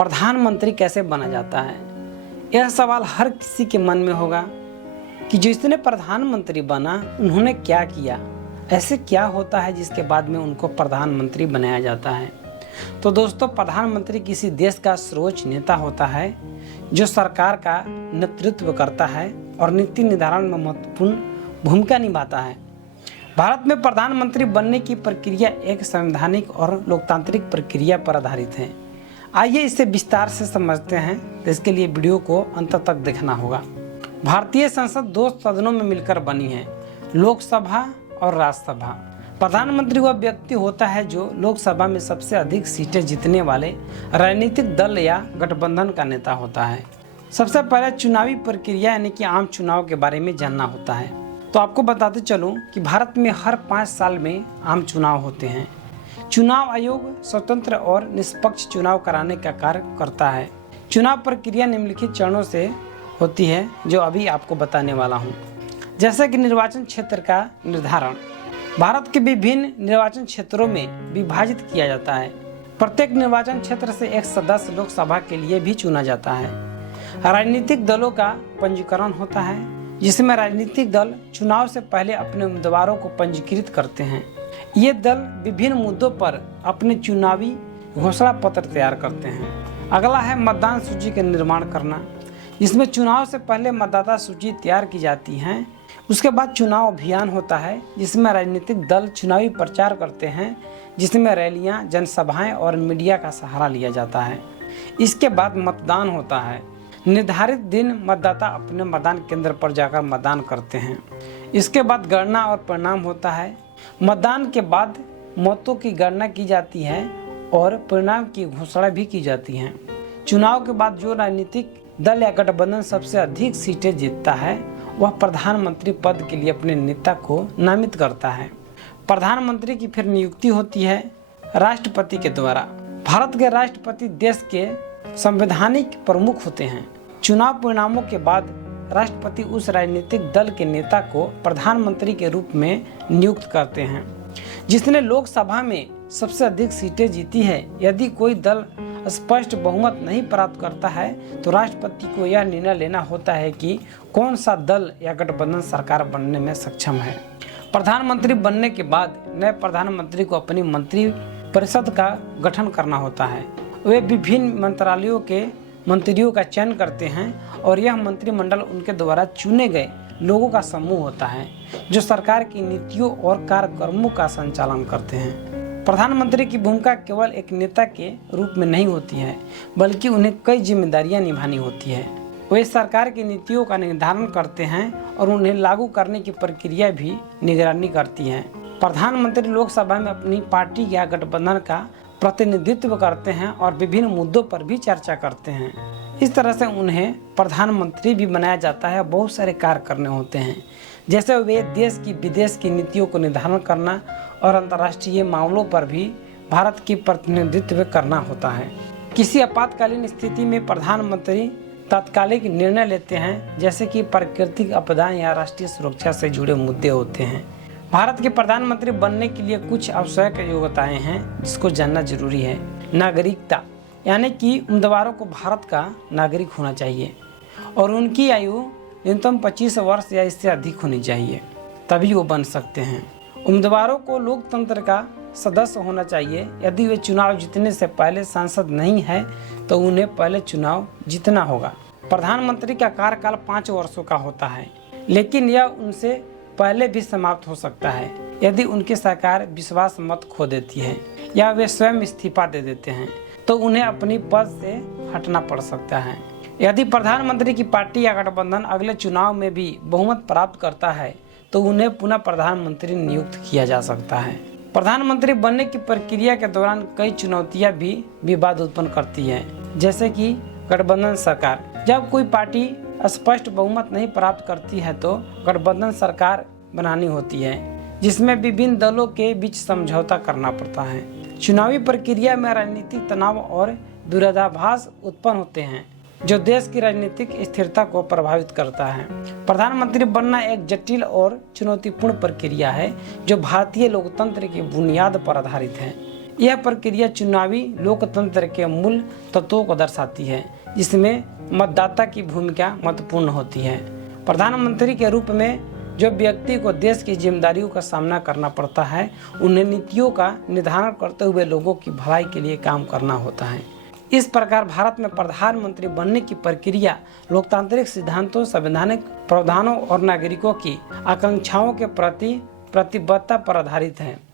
प्रधानमंत्री कैसे बना जाता है? यह सवाल हर किसी के मन में होगा कि जिसने प्रधानमंत्री बना उन्होंने क्या किया, ऐसे क्या होता है जिसके बाद में उनको प्रधानमंत्री बनाया जाता है। तो दोस्तों, प्रधानमंत्री किसी देश का सर्वोच्च नेता होता है जो सरकार का नेतृत्व करता है और नीति निर्धारण में महत्वपूर्ण भूमिका निभाता है। भारत में प्रधानमंत्री बनने की प्रक्रिया एक संवैधानिक और लोकतांत्रिक प्रक्रिया पर आधारित है। आइए इसे विस्तार से समझते हैं, तो इसके लिए वीडियो को अंत तक देखना होगा। भारतीय संसद दो सदनों में मिलकर बनी है, लोकसभा और राज्यसभा। प्रधानमंत्री वह व्यक्ति होता है जो लोकसभा में सबसे अधिक सीटें जीतने वाले राजनीतिक दल या गठबंधन का नेता होता है। सबसे पहले चुनावी प्रक्रिया यानी कि आम चुनाव के बारे में जानना होता है। तो आपको बताते चलूं कि भारत में हर 5 साल में आम चुनाव होते हैं। चुनाव आयोग स्वतंत्र और निष्पक्ष चुनाव कराने का कार्य करता है। चुनाव प्रक्रिया निम्नलिखित चरणों से होती है जो अभी आपको बताने वाला हूं। जैसे कि निर्वाचन क्षेत्र का निर्धारण भारत के विभिन्न निर्वाचन क्षेत्रों में विभाजित किया जाता है। प्रत्येक निर्वाचन क्षेत्र से एक सदस्य लोकसभा के लिए भी चुना जाता है। राजनीतिक दलों का पंजीकरण होता है, जिसमें राजनीतिक दल चुनाव से पहले अपने उम्मीदवारों को पंजीकृत करते हैं। ये दल विभिन्न मुद्दों पर अपने चुनावी घोषणा पत्र तैयार करते हैं। अगला है मतदान सूची का निर्माण करना, जिसमें चुनाव से पहले मतदाता सूची तैयार की जाती है। उसके बाद चुनाव अभियान होता है, जिसमें राजनीतिक दल चुनावी प्रचार करते हैं, जिसमें रैलियां, जनसभाएं और मीडिया का सहारा लिया जाता है। इसके बाद मतदान होता है। निर्धारित दिन मतदाता अपने मतदान केंद्र पर जाकर मतदान करते हैं। इसके बाद गणना और परिणाम होता है। मतदान के बाद मतों की गणना की जाती है और परिणाम की घोषणा भी की जाती है। चुनाव के बाद जो राजनीतिक दल या गठबंधन सबसे अधिक सीटें जीतता है वह प्रधानमंत्री पद के लिए अपने नेता को नामित करता है। प्रधानमंत्री की फिर नियुक्ति होती है राष्ट्रपति के द्वारा। भारत के राष्ट्रपति देश के संवैधानिक प्रमुख होते हैं। चुनाव परिणामों के बाद राष्ट्रपति उस राजनीतिक दल के नेता को प्रधानमंत्री के रूप में नियुक्त करते हैं जिसने लोकसभा में सबसे अधिक सीटें जीती है। यदि कोई दल स्पष्ट बहुमत नहीं प्राप्त करता है तो राष्ट्रपति को यह निर्णय लेना होता है कि कौन सा दल या गठबंधन सरकार बनने में सक्षम है। प्रधानमंत्री बनने के बाद नए प्रधानमंत्री को अपनी मंत्री परिषद का गठन करना होता है। वे विभिन्न मंत्रालयों के मंत्रियों का चयन करते हैं और यह मंत्रिमंडल उनके द्वारा चुने गए लोगों का समूह होता है जो सरकार की नीतियों और कार्यक्रमों का संचालन करते हैं। प्रधानमंत्री की भूमिका केवल एक नेता के रूप में नहीं होती है, बल्कि उन्हें कई जिम्मेदारियां निभानी होती है। वे सरकार की नीतियों का निर्धारण करते हैं और उन्हें लागू करने की प्रक्रिया भी निगरानी करती है। प्रधानमंत्री लोकसभा में अपनी पार्टी या गठबंधन का प्रतिनिधित्व करते हैं और विभिन्न मुद्दों पर भी चर्चा करते हैं। इस तरह से उन्हें प्रधानमंत्री भी बनाया जाता है। बहुत सारे कार्य करने होते हैं, जैसे वे देश की विदेश की नीतियों को निर्धारण करना और अंतर्राष्ट्रीय मामलों पर भी भारत की प्रतिनिधित्व करना होता है। किसी आपातकालीन स्थिति में प्रधानमंत्री तात्कालिक निर्णय लेते हैं, जैसे कि प्राकृतिक आपदाएं या राष्ट्रीय सुरक्षा से जुड़े मुद्दे होते हैं। भारत के प्रधानमंत्री बनने के लिए कुछ आवश्यक योग्यताएं हैं जिसको जानना जरूरी है। नागरिकता, यानी कि उम्मीदवारों को भारत का नागरिक होना चाहिए और उनकी आयु न्यूनतम 25 वर्ष या इससे अधिक होनी चाहिए, तभी वो बन सकते हैं। उम्मीदवारों को लोकतंत्र का सदस्य होना चाहिए। यदि वे चुनाव जीतने से पहले सांसद नहीं है तो उन्हें पहले चुनाव जीतना होगा। प्रधानमंत्री का कार्यकाल 5 वर्षों का होता है, लेकिन यह उनसे पहले भी समाप्त हो सकता है यदि उनकी सरकार विश्वास मत खो देती है या वे स्वयं इस्तीफा दे देते हैं तो उन्हें अपनी पद से हटना पड़ सकता है। यदि प्रधानमंत्री की पार्टी या गठबंधन अगले चुनाव में भी बहुमत प्राप्त करता है तो उन्हें पुनः प्रधानमंत्री नियुक्त किया जा सकता है। प्रधानमंत्री बनने की प्रक्रिया के दौरान कई चुनौतियां भी विवाद उत्पन्न करती है, जैसे कि गठबंधन सरकार। जब कोई पार्टी स्पष्ट बहुमत नहीं प्राप्त करती है तो गठबंधन सरकार बनानी होती है, जिसमें विभिन्न दलों के बीच समझौता करना पड़ता है। चुनावी प्रक्रिया में राजनीतिक तनाव और विरोधाभास उत्पन्न होते हैं जो देश की राजनीतिक स्थिरता को प्रभावित करता है। प्रधानमंत्री बनना एक जटिल और चुनौतीपूर्ण प्रक्रिया है जो भारतीय लोकतंत्र की बुनियाद पर आधारित है। यह प्रक्रिया चुनावी लोकतंत्र के मूल तत्वों को दर्शाती है, जिसमें मतदाता की भूमिका महत्वपूर्ण होती है। प्रधानमंत्री के रूप में जो व्यक्ति को देश की जिम्मेदारियों का सामना करना पड़ता है, उन्हें नीतियों का निर्धारण करते हुए लोगों की भलाई के लिए काम करना होता है। इस प्रकार भारत में प्रधानमंत्री बनने की प्रक्रिया लोकतांत्रिक सिद्धांतों, संवैधानिक प्रावधानों और नागरिकों की आकांक्षाओं के प्रति प्रतिबद्धता पर आधारित है।